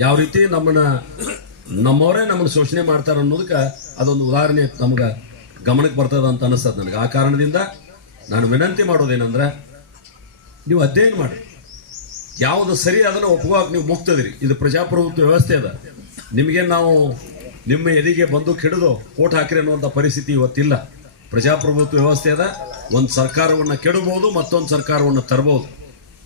ಯಾವ ರೀತಿ ನಮ್ಮನ್ನ ನಮ್ಮವರೇ ನಮ್ಮನ್ನ ಶೋಷಣೆ ಮಾಡ್ತಾರ ಅನ್ನೋದಕ್ಕೆ ಅದೊಂದು ಉದಾಹರಣೆ ನಮ್ಗೆ ಗಮನಕ್ಕೆ ಬರ್ತದ ಅಂತ ಅನಿಸ್ತದೆ ನನಗೆ. ಆ ಕಾರಣದಿಂದ ನಾನು ವಿನಂತಿ ಮಾಡೋದೇನಂದ್ರೆ, ನೀವು ಅಧ್ಯಯನ ಮಾಡಿ. ಯಾವುದು ಸರಿ ಅದನ್ನು ಒಪ್ಪುವಾಗ ನೀವು ಮುಕ್ತದಿರಿ. ಇದು ಪ್ರಜಾಪ್ರಭುತ್ವ ವ್ಯವಸ್ಥೆ ಅದ. ನಿಮಗೆ ನಾವು ನಿಮ್ಮ ಎದಿಗೆ ಬಂದು ಕೆಡದು ಓಟ್ ಹಾಕಿರಿ ಅನ್ನುವಂಥ ಪರಿಸ್ಥಿತಿ ಇವತ್ತಿಲ್ಲ. ಪ್ರಜಾಪ್ರಭುತ್ವ ವ್ಯವಸ್ಥೆ ಅದ. ಒಂದು ಸರ್ಕಾರವನ್ನು ಕೆಡಬಹುದು ಮತ್ತೊಂದು ಸರ್ಕಾರವನ್ನು ತರಬಹುದು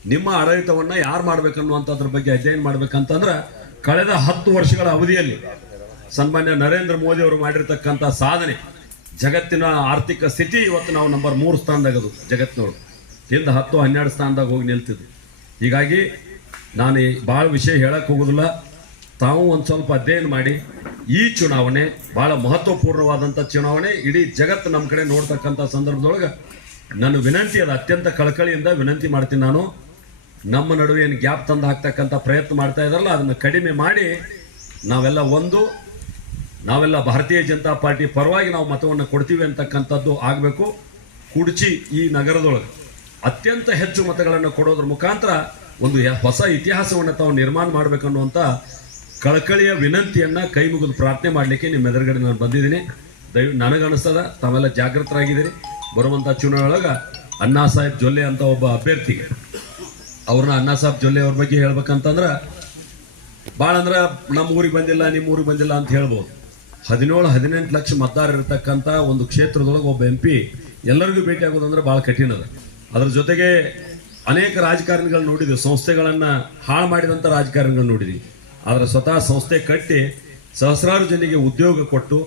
ನಿಮ್ಮ ಆಡಳಿತವನ್ನು ಯಾರು ಮಾಡ್ಬೇಕನ್ನುವಂಥದ್ರ ಬಗ್ಗೆ ಅಧ್ಯಯನ ಮಾಡ್ಬೇಕಂತಂದ್ರೆ ಕಳೆದ ಹತ್ತು ವರ್ಷಗಳ ಅವಧಿಯಲ್ಲಿ ಸನ್ಮಾನ್ಯ ನರೇಂದ್ರ ಮೋದಿ ಅವರು ಮಾಡಿರ್ತಕ್ಕಂಥ ಸಾಧನೆ, ಜಗತ್ತಿನ ಆರ್ಥಿಕ ಸ್ಥಿತಿ ಇವತ್ತು ನಾವು ನಂಬರ್ ಮೂರು ಸ್ಥಾನದಾಗದು ಜಗತ್ತಿನವರು ಹಿಂದೆ ಹತ್ತು, ಹನ್ನೆರಡು ಸ್ಥಾನದಾಗ ಹೋಗಿ ನಿಲ್ತಿದ್ವಿ. ಹೀಗಾಗಿ ನಾನು ಭಾಳ ವಿಷಯ ಹೇಳಕ್ಕೆ ಹೋಗೋದಿಲ್ಲ. ತಾವು ಒಂದು ಸ್ವಲ್ಪ ಅಧ್ಯಯನ ಮಾಡಿ, ಈ ಚುನಾವಣೆ ಬಹಳ ಮಹತ್ವಪೂರ್ಣವಾದಂಥ ಚುನಾವಣೆ ಇಡೀ ಜಗತ್ತು ನಮ್ಮ ಕಡೆ ನೋಡ್ತಕ್ಕಂಥ ಸಂದರ್ಭದೊಳಗೆ ನನ್ನ ವಿನಂತಿ, ಅದು ಅತ್ಯಂತ ಕಳಕಳಿಯಿಂದ ವಿನಂತಿ ಮಾಡ್ತೀನಿ ನಾನು. ನಮ್ಮ ನಡುವೆ ಏನು ಗ್ಯಾಪ್ ತಂದು ಹಾಕ್ತಕ್ಕಂಥ ಪ್ರಯತ್ನ ಮಾಡ್ತಾ ಇದ್ರಲ್ಲ, ಅದನ್ನು ಕಡಿಮೆ ಮಾಡಿ ನಾವೆಲ್ಲ ಒಂದು, ನಾವೆಲ್ಲ ಭಾರತೀಯ ಜನತಾ ಪಾರ್ಟಿ ಪರವಾಗಿ ನಾವು ಮತವನ್ನು ಕೊಡ್ತೀವಿ ಅಂತಕ್ಕಂಥದ್ದು ಆಗಬೇಕು. ಕುಡ್ಚಿ ಈ ನಗರದೊಳಗೆ ಅತ್ಯಂತ ಹೆಚ್ಚು ಮತಗಳನ್ನು ಕೊಡೋದ್ರ ಮುಖಾಂತರ ಒಂದು ಹೊಸ ಇತಿಹಾಸವನ್ನು ತಾವು ನಿರ್ಮಾಣ ಮಾಡಬೇಕನ್ನುವಂಥ ಕಳಕಳಿಯ ವಿನಂತಿಯನ್ನು ಕೈ ಮುಗಿದು ಪ್ರಾರ್ಥನೆ ಮಾಡಲಿಕ್ಕೆ ನಿಮ್ಮ ಎದುರುಗಡೆ ನಾನು ಬಂದಿದ್ದೀನಿ. ದಯ ನನಗನ್ನಿಸ್ತದ ತಾವೆಲ್ಲ ಜಾಗೃತರಾಗಿದ್ದೀರಿ. ಬರುವಂಥ ಚುನಾವಣೆ ಒಳಗೆ ಅಣ್ಣಾ ಸಾಹೇಬ್ ಜೊಲ್ಲೆ ಅಂತ ಒಬ್ಬ ಅಭ್ಯರ್ಥಿಗೆ. ಅವ್ರನ್ನ ಅಣ್ಣಾ ಸಾಬ್ ಜೊಲ್ಲೆ ಅವ್ರ ಬಗ್ಗೆ ಹೇಳ್ಬೇಕಂತಂದ್ರೆ ಭಾಳ ಅಂದ್ರೆ ನಮ್ಮ ಊರಿಗೆ ಬಂದಿಲ್ಲ ನಿಮ್ಮ ಊರಿಗೆ ಬಂದಿಲ್ಲ ಅಂತ ಹೇಳ್ಬೋದು. ಹದಿನೇಳು, ಹದಿನೆಂಟು ಲಕ್ಷ ಮತದಾರ ಇರತಕ್ಕಂಥ ಒಂದು ಕ್ಷೇತ್ರದೊಳಗೆ ಒಬ್ಬ ಎಂ ಪಿ ಎಲ್ಲರಿಗೂ ಭೇಟಿ ಆಗೋದಂದ್ರೆ ಭಾಳ ಕಠಿಣ ಅದ. ಅದ್ರ ಜೊತೆಗೆ ಅನೇಕ ರಾಜಕಾರಣಿಗಳು ನೋಡಿದ್ವಿ, ಸಂಸ್ಥೆಗಳನ್ನು ಹಾಳು ಮಾಡಿದಂಥ ರಾಜಕಾರಣಿಗಳು ನೋಡಿದ್ವಿ. ಆದರೆ ಸ್ವತಃ ಸಂಸ್ಥೆ ಕಟ್ಟಿ ಸಹಸ್ರಾರು ಜನರಿಗೆ ಉದ್ಯೋಗ ಕೊಟ್ಟು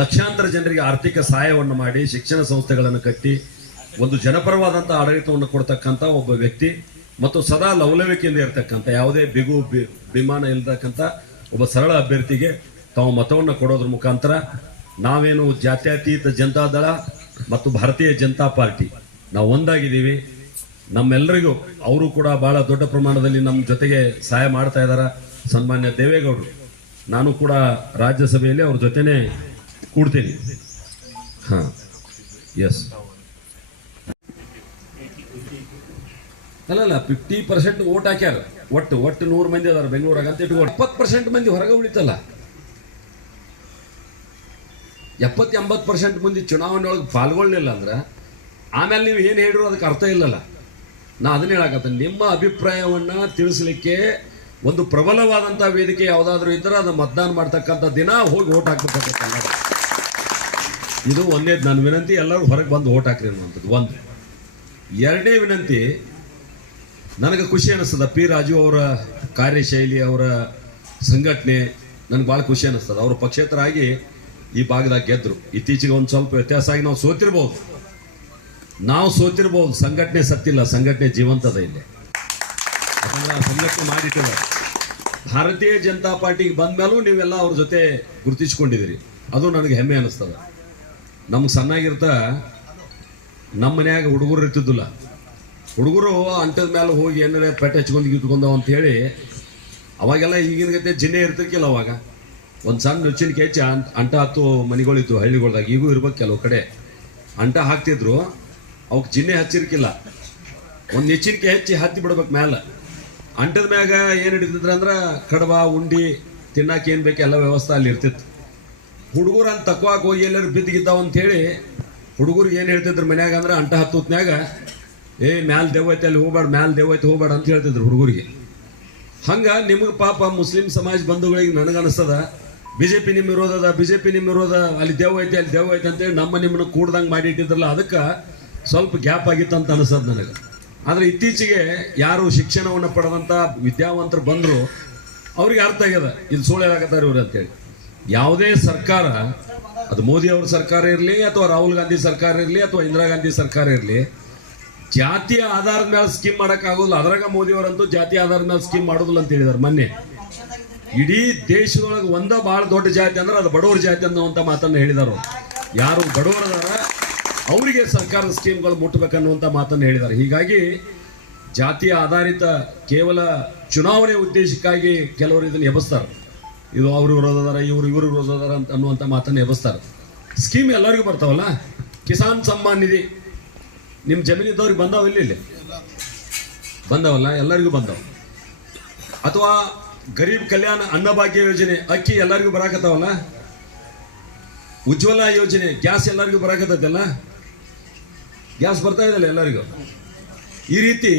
ಲಕ್ಷಾಂತರ ಜನರಿಗೆ ಆರ್ಥಿಕ ಸಹಾಯವನ್ನು ಮಾಡಿ ಶಿಕ್ಷಣ ಸಂಸ್ಥೆಗಳನ್ನು ಕಟ್ಟಿ ಒಂದು ಜನಪರವಾದಂಥ ಆಡಳಿತವನ್ನು ಕೊಡ್ತಕ್ಕಂಥ ಒಬ್ಬ ವ್ಯಕ್ತಿ ಮತ್ತು ಸದಾ ಲವಲವಿಕೆಯಿಂದ ಇರತಕ್ಕಂಥ ಯಾವುದೇ ಬಿಗು ಬಿಮಾನ ಇಲ್ಲತಕ್ಕಂಥ ಒಬ್ಬ ಸರಳ ಅಭ್ಯರ್ಥಿಗೆ ತಾವು ಮತವನ್ನು ಕೊಡೋದ್ರ ಮುಖಾಂತರ ನಾವೇನು ಜಾತ್ಯತೀತ ಜನತಾ ದಳ ಮತ್ತು ಭಾರತೀಯ ಜನತಾ ಪಾರ್ಟಿ, ನಾವು ಒಂದಾಗಿದ್ದೀವಿ. ನಮ್ಮೆಲ್ಲರಿಗೂ ಅವರು ಕೂಡ ಬಹಳ ದೊಡ್ಡ ಪ್ರಮಾಣದಲ್ಲಿ ನಮ್ಮ ಜೊತೆಗೆ ಸಹಾಯ ಮಾಡ್ತಾ ಇದ್ದಾರೆ ಸನ್ಮಾನ್ಯ ದೇವೇಗೌಡರು. ನಾನು ಕೂಡ ರಾಜ್ಯಸಭೆಯಲ್ಲಿ ಅವ್ರ ಜೊತೆನೇ ಕೂಡ್ತೀನಿ. ಹಾಂ ಎಸ್ ಅಲ್ಲಲ್ಲ ಫಿಫ್ಟಿ ಪರ್ಸೆಂಟ್ ಓಟ್ ಹಾಕ್ಯಾರ. ಒಟ್ಟು ಒಟ್ಟು ನೂರು ಮಂದಿ ಅದಾರ ಬೆಂಗಳೂರಾಗ ಅಂತ ಇಟ್ಕೊಂಡು. ಎಪ್ಪತ್ತು ಪರ್ಸೆಂಟ್ ಮಂದಿ ಹೊರಗೆ ಉಳಿತಲ್ಲ. ಎಪ್ಪತ್ತು ಎಂಬತ್ತು ಪರ್ಸೆಂಟ್ ಮಂದಿ ಚುನಾವಣೆ ಒಳಗೆ ಪಾಲ್ಗೊಳ್ಳಿಲ್ಲ ಅಂದ್ರೆ, ಆಮೇಲೆ ನೀವು ಏನು ಹೇಳಿರೋ ಅದಕ್ಕೆ ಅರ್ಥ ಇಲ್ಲಲ್ಲ. ನಾ ಅದನ್ನ ಹೇಳಕತ್ತೆ ನಿಮ್ಮ ಅಭಿಪ್ರಾಯವನ್ನ ತಿಳಿಸ್ಲಿಕ್ಕೆ ಒಂದು ಪ್ರಬಲವಾದಂಥ ವೇದಿಕೆ ಯಾವುದಾದ್ರೂ ಇದ್ದರೆ ಅದು ಮತದಾನ ಮಾಡ್ತಕ್ಕಂಥ ದಿನ ಹೋಗಿ ಓಟ್ ಎಲ್ಲರೂ. ಇದು ಒಂದೇ ನನ್ನ ವಿನಂತಿ, ಎಲ್ಲರೂ ಹೊರಗೆ ಬಂದು ಓಟ್ ಹಾಕ್ರಿ ಅನ್ನುವಂಥದ್ದು. ಒಂದು. ಎರಡನೇ ವಿನಂತಿ ನನಗೆ ಖುಷಿ ಅನಿಸ್ತದ. ಪಿ. ರಾಜು ಅವರ ಕಾರ್ಯಶೈಲಿ, ಅವರ ಸಂಘಟನೆ ನನಗೆ ಭಾಳ ಖುಷಿ ಅನ್ನಿಸ್ತದೆ ಅವರು ಪಕ್ಷೇತರಾಗಿ ಈ ಭಾಗದಾಗ ಗೆದ್ದರು ಇತ್ತೀಚೆಗೆ ಒಂದು ಸ್ವಲ್ಪ ವ್ಯತ್ಯಾಸ ಆಗಿ ನಾವು ಸೋತಿರ್ಬೋದು. ನಾವು ಸೋತಿರ್ಬೋದು. ಸಂಘಟನೆ ಸತ್ತಿಲ್ಲ. ಸಂಘಟನೆ ಜೀವಂತದ ಇಲ್ಲಿ. ಯಾಕಂದ್ರೆ ಸಂಘಟನೆ ಮಾಡಿಟ್ಟಿಲ್ಲ ಭಾರತೀಯ ಜನತಾ ಪಾರ್ಟಿಗೆ ಬಂದ ಮೇಲೂ ನೀವೆಲ್ಲ ಅವ್ರ ಜೊತೆ ಗುರುತಿಸ್ಕೊಂಡಿದ್ದೀರಿ. ಅದು ನನಗೆ ಹೆಮ್ಮೆ ಅನ್ನಿಸ್ತದೆ ನಮ್ಗೆ ಸಣ್ಣಾಗಿರ್ತ ನಮ್ಮ ಮನ್ಯಾಗ ಹುಡುಗರು ಇರ್ತಿದ್ದಿಲ್ಲ. ಹುಡುಗರು ಅಂಟದ ಮೇಲೆ ಹೋಗಿ ಏನಾರ ಪೆಟ್ಟ ಹಚ್ಕೊಂಡು ಅಂತ ಹೇಳಿ, ಅವಾಗೆಲ್ಲ ಈಗಿನ ಗತೆ ಜಿನ್ನೆ ಇರ್ತಿರ್ಕಿಲ್ಲ ಅವಾಗ. ಒಂದು ಸಣ್ಣ ನುಚ್ಚಿನ ಹೆಚ್ಚಿ ಅಂಟ ಅಂಟ ಹತ್ತು ಮನೆಗಳಿತ್ತು ಹಳ್ಳಿಗಳ್ದಾಗ ಈಗೂ ಇರ್ಬೇಕು ಕೆಲವು ಕಡೆ. ಅಂಟ ಹಾಕ್ತಿದ್ರು ಅವಕ್ಕೆ ಜಿನ್ನೆ ಹಚ್ಚಿರ್ಕಿಲ್ಲ. ಒಂದು ನೆಚ್ಚಿನಕೆ ಹೆಚ್ಚಿ ಹತ್ತಿ ಬಿಡ್ಬೇಕು ಮ್ಯಾಲ. ಅಂಟದ ಮ್ಯಾಗ ಏನು ಹಿಡಿತಿದ್ರು ಅಂದ್ರೆ ಕಡಬ, ಉಂಡಿ ತಿನ್ನಕ್ಕೆ ಏನು ಬೇಕು ಎಲ್ಲ ವ್ಯವಸ್ಥೆ ಅಲ್ಲಿ ಇರ್ತಿತ್ತು. ಹುಡುಗರು ಅಂತ ತಕ್ವಾಕ್ ಹೋಗಿ ಎಲ್ಲರೂ ಬಿದ್ದಿಗಿದ್ದಾವ ಅಂತೇಳಿ ಹುಡುಗರಿಗೆ ಏನು ಹೇಳ್ತಿದ್ರು ಮನ್ಯಾಗ ಅಂದ್ರೆ ಅಂಟ ಹತ್ತುತ್ನ್ಯಾಗ ಏ, ಮ್ಯಾಲ ದೇವೈತೆ ಅಲ್ಲಿ ಹೋಗ್ಬೇಡ, ಮ್ಯಾಲ್ ದೇವೈತೆ ಹೋಗ್ಬೇಡ ಅಂತ ಹೇಳ್ತಿದ್ರು ಹುಡುಗರಿಗೆ. ಹಂಗೆ ನಿಮಗೆ ಪಾಪ ಮುಸ್ಲಿಂ ಸಮಾಜ ಬಂಧುಗಳಿಗೆ ನನಗನ್ನಿಸ್ತದ ಬಿ ಜೆ ಪಿ ನಿಮ್ಮ ವಿರೋಧದ ಬಿ ಜೆ ಪಿ ನಿಮ್ಮ ವಿರೋಧ, ಅಲ್ಲಿ ದೇವ್ ಐತೆ ಅಲ್ಲಿ ದೇವ್ ಐತೆ ಅಂತೇಳಿ ನಮ್ಮ ನಿಮ್ಮನ್ನ ಕೂಡ್ದಂಗೆ ಮಾಡಿ ಇಟ್ಟಿದ್ರಲ್ಲ, ಅದಕ್ಕೆ ಸ್ವಲ್ಪ ಗ್ಯಾಪ್ ಆಗಿತ್ತು ಅಂತ ಅನಿಸ್ತದ ನನಗೆ. ಆದರೆ ಇತ್ತೀಚೆಗೆ ಯಾರು ಶಿಕ್ಷಣವನ್ನು ಪಡೆದಂಥ ವಿದ್ಯಾವಂತರು ಬಂದರು, ಅವ್ರಿಗೆ ಅರ್ಥ ಆಗ್ಯದ ಇದು ಸುಳ್ಳು ಹೇಳಕತ್ತಾರ ಇವ್ರು ಅಂತೇಳಿ. ಯಾವುದೇ ಸರ್ಕಾರ, ಅದು ಮೋದಿ ಅವ್ರ ಸರ್ಕಾರ ಇರಲಿ ಅಥವಾ ರಾಹುಲ್ ಗಾಂಧಿ ಸರ್ಕಾರ ಇರಲಿ ಅಥವಾ ಇಂದಿರಾ ಗಾಂಧಿ ಸರ್ಕಾರ ಇರಲಿ ಜಾತಿಯ ಆಧಾರದ ಮೇಲೆ ಸ್ಕೀಮ್ ಮಾಡೋಕ್ಕಾಗೋದಿಲ್ಲ ಅದ್ರಾಗ ಮೋದಿ ಅವರಂತೂ ಜಾತಿ ಆಧಾರದ ಮೇಲೆ ಸ್ಕೀಮ್ ಮಾಡೋದಿಲ್ಲ ಅಂತ ಹೇಳಿದಾರೆ ಮೊನ್ನೆ. ಇಡೀ ದೇಶದೊಳಗೆ ಒಂದ ಬಹಳ ದೊಡ್ಡ ಜಾತಿ ಅಂದ್ರೆ ಅದು ಬಡವರ ಜಾತಿ ಅನ್ನುವಂಥ ಮಾತನ್ನು ಹೇಳಿದರು ಯಾರು ಬಡವರದಾರ ಅವರಿಗೆ ಸರ್ಕಾರದ ಸ್ಕೀಮ್ಗಳು ಮುಟ್ಟಬೇಕನ್ನುವಂಥ ಮಾತನ್ನು ಹೇಳಿದ್ದಾರೆ ಹೀಗಾಗಿ ಜಾತಿ ಆಧಾರಿತ ಕೇವಲ ಚುನಾವಣೆ ಉದ್ದೇಶಕ್ಕಾಗಿ ಕೆಲವರು ಇದನ್ನು ಎಬ್ಬಿಸ್ತಾರೆ ಇದು ಅವರು ವಿರೋಧದಾರ ಇವರು ಇವರು ವಿರೋಧದಾರ ಅಂತ ಅನ್ನುವಂಥ ಮಾತನ್ನು ಎಬ್ಬಿಸ್ತಾರೆ ಸ್ಕೀಮ್ ಎಲ್ಲರಿಗೂ ಬರ್ತಾವಲ್ಲ? ಕಿಸಾನ್ ಸಮ್ಮಾನ್ ನಿಧಿ. ನಿಮ್ಮ ಜಮೀನಿದ್ದವ್ರಿಗೆ ಬಂದಾವ ಇಲ್ಲಿ ಇಲ್ಲಿ? ಬಂದವಲ್ಲ, ಎಲ್ಲರಿಗೂ ಬಂದವು? ಅಥವಾ ಗರೀಬ್ ಕಲ್ಯಾಣ ಅನ್ನಭಾಗ್ಯ ಯೋಜನೆ, ಅಕ್ಕಿ ಎಲ್ಲರಿಗೂ ಬರಾಕತ್ತಾವಲ್ಲ? ಉಜ್ವಲ ಯೋಜನೆ, ಗ್ಯಾಸ್ ಎಲ್ಲರಿಗೂ ಬರಾಕತ್ತೈತಲ್ಲ? ಗ್ಯಾಸ್ ಬರ್ತಾ ಇದೆಯಲ್ಲ ಎಲ್ಲರಿಗೂ? ಈ ರೀತಿ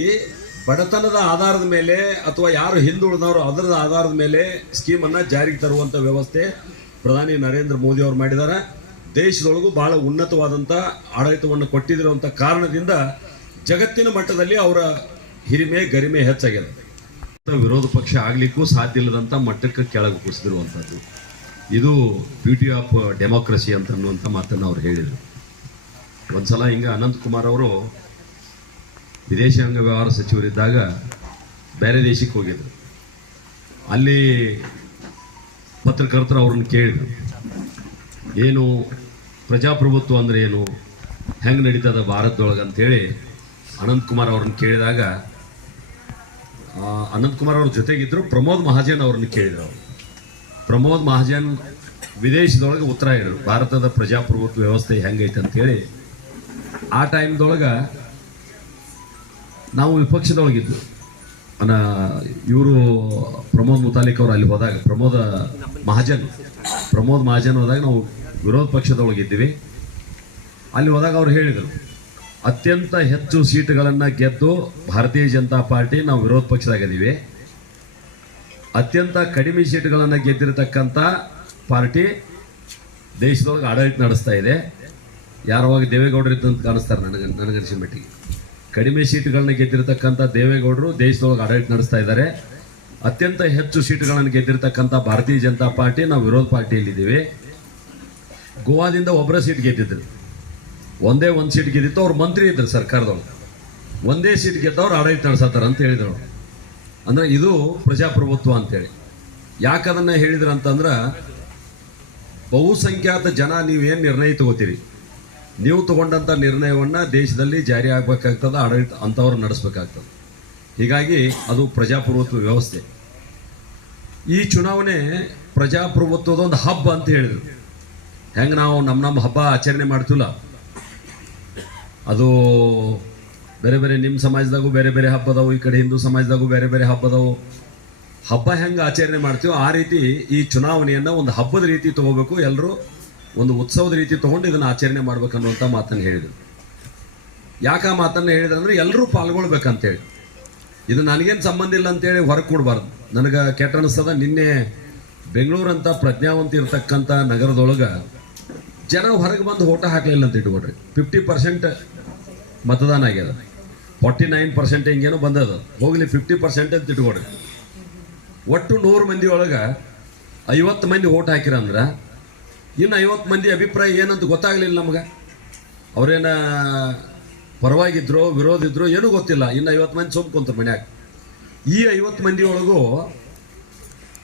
ಬಡತನದ ಆಧಾರದ ಮೇಲೆ ಅಥವಾ ಯಾರು ಹಿಂದುಳಿದವರು ಅದರ ಆಧಾರದ ಮೇಲೆ ಸ್ಕೀಮನ್ನು ಜಾರಿಗೆ ತರುವಂಥ ವ್ಯವಸ್ಥೆ ಪ್ರಧಾನಿ ನರೇಂದ್ರ ಮೋದಿ ಅವರು ಮಾಡಿದ್ದಾರೆ ದೇಶದೊಳಗೂ ಬಹಳ ಉನ್ನತವಾದಂಥ ಆಡಳಿತವನ್ನು ಕೊಟ್ಟಿದಿರುವಂಥ ಕಾರಣದಿಂದ ಜಗತ್ತಿನ ಮಟ್ಟದಲ್ಲಿ ಅವರ ಹಿರಿಮೆ, ಗರಿಮೆ ಹೆಚ್ಚಾಗಿದೆ. ವಿರೋಧ ಪಕ್ಷ ಆಗಲಿಕ್ಕೂ ಸಾಧ್ಯ ಇಲ್ಲದಂಥ ಮಟ್ಟಕ್ಕೆ ಕೆಳಗೆ ಕುಸಿದಿರುವಂಥದ್ದು ಇದು ಬ್ಯೂಟಿ ಆಫ್ ಡೆಮೋಕ್ರಸಿ ಅಂತ ಅನ್ನುವಂಥ ಮಾತನ್ನು ಅವ್ರು ಹೇಳಿದರು. ಒಂದ್ಸಲ ಹಿಂಗೆ ಅನಂತಕುಮಾರ್ ಅವರು ವಿದೇಶಾಂಗ ವ್ಯವಹಾರ ಸಚಿವರಿದ್ದಾಗ ಬೇರೆ ದೇಶಕ್ಕೆ ಹೋಗಿದ್ರು. ಅಲ್ಲಿ ಪತ್ರಕರ್ತರು ಅವ್ರನ್ನ ಕೇಳಿದ್ರು. ಏನು ಪ್ರಜಾಪ್ರಭುತ್ವ ಅಂದ್ರೆ ಏನು? ಹೆಂಗೆ ನಡೀತದ ಭಾರತದೊಳಗೆ ಅಂತೇಳಿ ಅನಂತ್ ಕುಮಾರ್ ಅವ್ರನ್ನ ಕೇಳಿದಾಗ ಅನಂತಕುಮಾರ್ ಅನಂತ್ ಕುಮಾರ್ ಅವ್ರ ಜೊತೆಗಿದ್ರು ಪ್ರಮೋದ್ ಮಹಾಜನ್ ಅವ್ರನ್ನ ಕೇಳಿದ್ರು ಪ್ರಮೋದ್ ಮಹಾಜನ್ ವಿದೇಶದೊಳಗೆ ಉತ್ತರ ಹೇಳಿದ್ರು, ಭಾರತದ ಪ್ರಜಾಪ್ರಭುತ್ವ ವ್ಯವಸ್ಥೆ ಹೆಂಗೈತೆ ಅಂತೇಳಿ. ಆ ಟೈಮ್ದೊಳಗೆ ನಾವು ವಿಪಕ್ಷದೊಳಗಿದ್ದು ಅನ್ನ ಇವರು ಪ್ರಮೋದ್ ಮುತಾಲಿಕ್ ಅವರು ಅಲ್ಲಿ ಹೋದಾಗ, ಪ್ರಮೋದ ಮಹಾಜನ್, ಪ್ರಮೋದ್ ಮಹಾಜನ್ ಹೋದಾಗ ನಾವು ವಿರೋಧ ಪಕ್ಷದೊಳಗಿದ್ದೀವಿ ಅಲ್ಲಿ ಹೋದಾಗ ಅವ್ರು ಹೇಳಿದರು, ಅತ್ಯಂತ ಹೆಚ್ಚು ಸೀಟುಗಳನ್ನು ಗೆದ್ದು ಭಾರತೀಯ ಜನತಾ ಪಾರ್ಟಿ, ನಾವು ವಿರೋಧ ಪಕ್ಷದಾಗಿದ್ದೀವಿ ಅತ್ಯಂತ ಕಡಿಮೆ ಸೀಟುಗಳನ್ನು ಗೆದ್ದಿರತಕ್ಕಂಥ ಪಾರ್ಟಿ ದೇಶದೊಳಗೆ ಆಡಳಿತ ನಡೆಸ್ತಾ ಇದೆ. ಯಾರವಾಗ ದೇವೇಗೌಡರು ಇದ್ದಂತ ಕಾಣಿಸ್ತಾರೆ ನನಗೆ ನನಗನ್ಸಿದ ಮಟ್ಟಿಗೆ. ಕಡಿಮೆ ಸೀಟುಗಳನ್ನ ಗೆದ್ದಿರತಕ್ಕಂಥ ದೇವೇಗೌಡರು ದೇಶದೊಳಗೆ ಆಡಳಿತ ನಡೆಸ್ತಾ ಇದ್ದಾರೆ. ಅತ್ಯಂತ ಹೆಚ್ಚು ಸೀಟುಗಳನ್ನು ಗೆದ್ದಿರತಕ್ಕಂಥ ಭಾರತೀಯ ಜನತಾ ಪಾರ್ಟಿ, ನಾವು ವಿರೋಧ ಪಾರ್ಟಿಯಲ್ಲಿದ್ದೀವಿ. ಗೋವಾದಿಂದ ಒಬ್ಬರ ಸೀಟ್ ಗೆದ್ದಿದ್ರು. ಒಂದೇ ಒಂದು ಸೀಟ್ ಗೆದ್ದಿತ್ತು, ಅವ್ರು ಮಂತ್ರಿ ಇದ್ರು ಸರ್ಕಾರದೊಳಗೆ ಒಂದೇ ಸೀಟ್ ಗೆದ್ದವ್ರು ಆಡಳಿತ ನಡೆಸತ್ತಾರ ಅಂತ ಹೇಳಿದ್ರು. ಅಂದ್ರೆ ಇದು ಪ್ರಜಾಪ್ರಭುತ್ವ ಅಂತೇಳಿ. ಯಾಕೆ ಅದನ್ನ ಹೇಳಿದ್ರು ಅಂತಂದ್ರೆ, ಬಹುಸಂಖ್ಯಾತ ಜನ ನೀವೇನು ನಿರ್ಣಯ ತಗೋತೀರಿ? ನೀವು ತಗೊಂಡಂಥ ನಿರ್ಣಯವನ್ನ ದೇಶದಲ್ಲಿ ಜಾರಿ ಆಗ್ಬೇಕಾಗ್ತದ, ಆಡಳಿತ ಅಂಥವ್ರು ನಡೆಸ್ಬೇಕಾಗ್ತದೆ. ಹೀಗಾಗಿ ಅದು ಪ್ರಜಾಪ್ರಭುತ್ವ ವ್ಯವಸ್ಥೆ. ಈ ಚುನಾವಣೆ ಪ್ರಜಾಪ್ರಭುತ್ವದ ಒಂದು ಹಬ್ಬ ಅಂತ ಹೇಳಿದ್ರು. ಹೆಂಗೆ ನಾವು ನಮ್ಮ ನಮ್ಮ ಹಬ್ಬ ಆಚರಣೆ ಮಾಡ್ತಿಲ್ಲ? ಅದು ಬೇರೆ ಬೇರೆ ನಿಮ್ಮ ಸಮಾಜದಾಗೂ ಬೇರೆ ಬೇರೆ ಹಬ್ಬದವು, ಈ ಕಡೆ ಹಿಂದೂ ಸಮಾಜದಾಗೂ ಬೇರೆ ಬೇರೆ ಹಬ್ಬ ಅದಾವು ಹಬ್ಬ ಹೆಂಗೆ ಆಚರಣೆ ಮಾಡ್ತೀವೋ ಆ ರೀತಿ ಈ ಚುನಾವಣೆಯನ್ನು ಒಂದು ಹಬ್ಬದ ರೀತಿ ತಗೋಬೇಕು ಎಲ್ಲರೂ ಒಂದು ಉತ್ಸವದ ರೀತಿ ತೊಗೊಂಡು ಇದನ್ನು ಆಚರಣೆ ಮಾಡ್ಬೇಕು ಅನ್ನುವಂಥ ಮಾತನ್ನು ಹೇಳಿದರು. ಯಾಕೆ ಆ ಮಾತನ್ನು ಹೇಳಿದ್ರು ಅಂದ್ರೆ ಎಲ್ಲರೂ ಪಾಲ್ಗೊಳ್ಬೇಕಂತೇಳಿ. ಇದು ನನಗೇನು ಸಂಬಂಧ ಇಲ್ಲ ಅಂತೇಳಿ ಹೊರಗೆ ಕೊಡಬಾರ್ದು. ನನಗೆ ಕೆಟ್ಟ ಅನಿಸ್ತದ ನಿನ್ನೆ ಬೆಂಗಳೂರಂತ ಪ್ರಜ್ಞಾವಂತ ಇರ್ತಕ್ಕಂಥ ನಗರದೊಳಗೆ ಜನ ಹೊರಗೆ ಬಂದು ಓಟ ಹಾಕಲಿಲ್ಲ ಅಂತ ಇಟ್ಕೊಡ್ರಿ. ಫಿಫ್ಟಿ ಪರ್ಸೆಂಟ್ ಮತದಾನ ಆಗ್ಯದ. ಫಾರ್ಟಿ ನೈನ್ ಪರ್ಸೆಂಟ್ ಹಿಂಗೇನೋ ಬಂದದ. ಹೋಗ್ಲಿ ಫಿಫ್ಟಿ ಪರ್ಸೆಂಟ್ ಅಂತ ಇಟ್ಕೊಡ್ರಿ. ಒಟ್ಟು ನೂರು ಮಂದಿ ಒಳಗೆ ಐವತ್ತು ಮಂದಿ ಓಟ್ ಹಾಕಿರಂದ್ರ ಇನ್ನು ಐವತ್ತು ಮಂದಿ ಅಭಿಪ್ರಾಯ ಏನಂತ ಗೊತ್ತಾಗ್ಲಿಲ್ಲ ನಮ್ಗೆ. ಅವ್ರೇನ ಪರವಾಗಿದ್ರು ವಿರೋಧ ಇದ್ರು ಏನೂ ಗೊತ್ತಿಲ್ಲ. ಇನ್ನು ಐವತ್ತು ಮಂದಿ ಸುಮ್ ಕುಂತ ಮನ್ಯಾಗ. ಈ ಐವತ್ತು ಮಂದಿ ಒಳಗೂ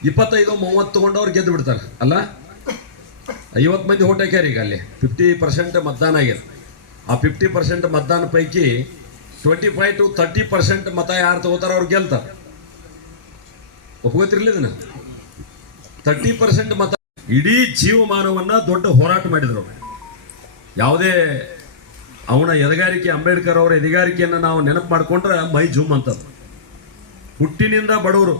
ಇಪ್ಪತ್ತೈದು, ಮೂವತ್ತು ತಗೊಂಡವ್ರು ಗೆದ್ದು ಬಿಡ್ತಾರೆ ಅಲ್ಲ? ಐವತ್ತು ಮಂದಿ ಓಟ್ ಹಾಕ್ಯಾರ ಈಗ ಅಲ್ಲಿ. ಫಿಫ್ಟಿ ಪರ್ಸೆಂಟ್ ಮತದಾನ ಆಗ್ಯದ ಆ ಫಿಫ್ಟಿ ಪರ್ಸೆಂಟ್ ಮತದಾನ ಪೈಕಿ twenty five to thirty percent ಮತ ಯಾರು ತಗೋತಾರ ಅವ್ರು ಗೆಲ್ತಾರೆ. ಒಪ್ಕೋತಿರ್ಲಿ ಇದನ್ನ? ತರ್ಟಿ ಪರ್ಸೆಂಟ್ ಮತ ಇಡೀ ಜೀವಮಾನವನ್ನ ದೊಡ್ಡ ಹೋರಾಟ ಮಾಡಿದ್ರು. ಯಾವುದೇ ಅವನ ಎದಗಾರಿಕೆ, ಅಂಬೇಡ್ಕರ್ ಅವರ ಎದೆಗಾರಿಕೆಯನ್ನು ನಾವು ನೆನಪು ಮಾಡ್ಕೊಂಡ್ರೆ ಮೈ ಜುಮ್ ಅಂತದ್ದು. ಹುಟ್ಟಿನಿಂದ ಬಡವರು,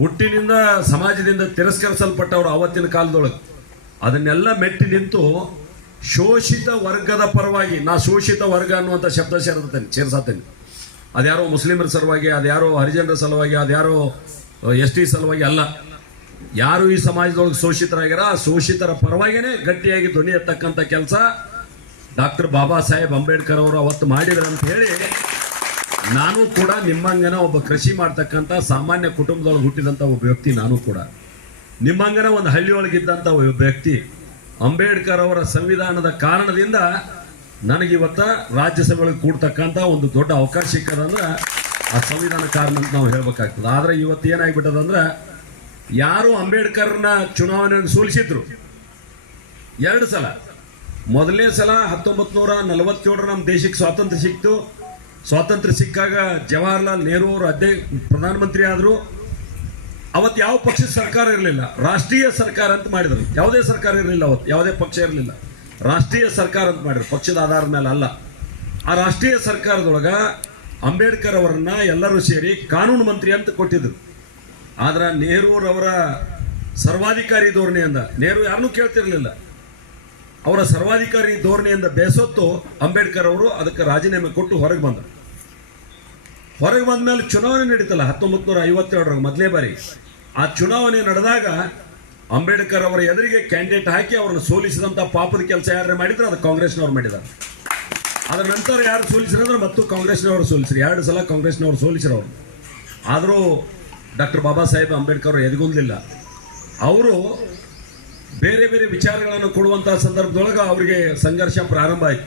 ಹುಟ್ಟಿನಿಂದ ಸಮಾಜದಿಂದ ತಿರಸ್ಕರಿಸಲ್ಪಟ್ಟವರು ಅವತ್ತಿನ ಕಾಲದೊಳಗೆ. ಅದನ್ನೆಲ್ಲ ಮೆಟ್ಟಿ ನಿಂತು ಶೋಷಿತ ವರ್ಗದ ಪರವಾಗಿ, ನಾ ಶೋಷಿತ ವರ್ಗ ಅನ್ನುವಂಥ ಶಬ್ದ ಸೇರ್ತೇನೆ ಸೇರ್ಸತ್ತೇನೆ ಅದ್ಯಾರೋ ಮುಸ್ಲಿಮರ ಸಲುವಾಗಿ, ಅದ್ಯಾರೋ ಹರಿಜನರ ಸಲುವಾಗಿ, ಅದ್ಯಾರೋ ಎಸ್ ಟಿ ಸಲುವಾಗಿ ಅಲ್ಲ. ಯಾರು ಈ ಸಮಾಜದೊಳಗೆ ಶೋಷಿತರಾಗಿರ ಆ ಶೋಷಿತರ ಪರವಾಗಿನೇ ಗಟ್ಟಿಯಾಗಿ ಧ್ವನಿ ಎತ್ತಕ್ಕಂಥ ಕೆಲಸ ಡಾಕ್ಟರ್ ಬಾಬಾ ಸಾಹೇಬ್ ಅಂಬೇಡ್ಕರ್ ಅವರು ಅವತ್ತು ಮಾಡಿದ್ರು ಅಂತ ಹೇಳಿ, ನಾನು ಕೂಡ ನಿಮ್ಮಂಗನ ಒಬ್ಬ ಕೃಷಿ ಮಾಡ್ತಕ್ಕಂಥ ಸಾಮಾನ್ಯ ಕುಟುಂಬದೊಳಗೆ ಹುಟ್ಟಿದಂಥ ಒಬ್ಬ ವ್ಯಕ್ತಿ ನಾನು ಕೂಡ. ನಿಮ್ಮಂಗನ ಒಂದು ಹಳ್ಳಿಯೊಳಗಿದ್ದಂಥ ಒಬ್ಬ ವ್ಯಕ್ತಿ ಅಂಬೇಡ್ಕರ್ ಅವರ ಸಂವಿಧಾನದ ಕಾರಣದಿಂದ ನನಗಿವತ್ತ ರಾಜ್ಯಸಭೆಗೆ ಕೂಡ್ತಕ್ಕಂಥ ಒಂದು ದೊಡ್ಡ ಅವಕಾಶ ಸಿಕ್ಕದಂದ್ರೆ ಆ ಸಂವಿಧಾನ ಕಾರಣ ಅಂತ ನಾವು ಹೇಳ್ಬೇಕಾಗ್ತದೆ. ಆದರೆ ಇವತ್ತು ಏನಾಗ್ಬಿಟ್ಟದಂದ್ರೆ ಯಾರು ಅಂಬೇಡ್ಕರ್ನ ಚುನಾವಣೆಯನ್ನು ಸೋಲಿಸಿದ್ರು? ಎರಡು ಸಲ. ಮೊದಲನೇ ಸಲ ಹತ್ತೊಂಬತ್ತು ನೂರ ನಲವತ್ತೇಳರ ನಮ್ಮ ದೇಶಕ್ಕೆ ಸ್ವಾತಂತ್ರ್ಯ ಸಿಕ್ತು. ಸ್ವಾತಂತ್ರ್ಯ ಸಿಕ್ಕಾಗ ಜವಾಹರ್ಲಾಲ್ ನೆಹರು ಅವರು ಅಧ್ಯಕ್ಷ ಪ್ರಧಾನಮಂತ್ರಿ ಆದರು. ಅವತ್ತು ಯಾವ ಪಕ್ಷದ ಸರ್ಕಾರ ಇರಲಿಲ್ಲ? ರಾಷ್ಟ್ರೀಯ ಸರ್ಕಾರ ಅಂತ ಮಾಡಿದ್ರು. ಯಾವುದೇ ಸರ್ಕಾರ ಇರಲಿಲ್ಲ ಅವತ್ತು ಯಾವುದೇ ಪಕ್ಷ ಇರಲಿಲ್ಲ. ರಾಷ್ಟ್ರೀಯ ಸರ್ಕಾರ ಅಂತ ಮಾಡಿದ್ರು. ಪಕ್ಷದ ಆಧಾರದ ಮೇಲೆ ಅಲ್ಲ. ಆ ರಾಷ್ಟ್ರೀಯ ಸರ್ಕಾರದೊಳಗ ಅಂಬೇಡ್ಕರ್ ಅವರನ್ನ ಎಲ್ಲರೂ ಸೇರಿ ಕಾನೂನು ಮಂತ್ರಿ ಅಂತ ಕೊಟ್ಟಿದ್ರು. ಆದ್ರೆ ನೆಹರೂರವರ ಸರ್ವಾಧಿಕಾರಿ ಧೋರಣೆಯಿಂದ, ನೆಹರು ಯಾರನ್ನೂ ಕೇಳ್ತಿರ್ಲಿಲ್ಲ. ಅವರ ಸರ್ವಾಧಿಕಾರಿ ಧೋರಣೆಯಿಂದ ಬೇಸತ್ತು ಅಂಬೇಡ್ಕರ್ ಅವರು ಅದಕ್ಕೆ ರಾಜೀನಾಮೆ ಕೊಟ್ಟು ಹೊರಗೆ ಬಂದರು. ಹೊರಗೆ ಬಂದ ಮೇಲೆ ಚುನಾವಣೆ ನಡೀತಲ್ಲ ಹತ್ತೊಂಬತ್ತು ನೂರ ಐವತ್ತೆರಡರ ಮೊದಲೇ ಬಾರಿ. ಆ ಚುನಾವಣೆ ನಡೆದಾಗ ಅಂಬೇಡ್ಕರ್ ಅವರ ಎದುರಿಗೆ ಕ್ಯಾಂಡಿಡೇಟ್ ಹಾಕಿ ಅವರನ್ನು ಸೋಲಿಸಿದಂಥ ಪಾಪದ ಕೆಲಸ ಯಾರು ಮಾಡಿದ್ರೆ, ಅದು ಕಾಂಗ್ರೆಸ್ನವ್ರು ಮಾಡಿದ್ದಾರೆ ಅದರ ನಂತರ ಯಾರು ಸೋಲಿಸಿರಂದ್ರೆ ಮತ್ತು ಕಾಂಗ್ರೆಸ್ನವರು ಸೋಲಿಸಿರಿ ಎರಡು ಸಲ ಕಾಂಗ್ರೆಸ್ನವರು ಸೋಲಿಸಿರೋರು ಆದರೂ ಡಾಕ್ಟರ್ ಬಾಬಾ ಸಾಹೇಬ್ ಅಂಬೇಡ್ಕರ್ ಅವರು ಎದುಗುಂದಿಲ್ಲ ಅವರು ಬೇರೆ ಬೇರೆ ವಿಚಾರಗಳನ್ನು ಕೊಡುವಂತಹ ಸಂದರ್ಭದೊಳಗೆ ಅವರಿಗೆ ಸಂಘರ್ಷ ಪ್ರಾರಂಭ ಆಯಿತು.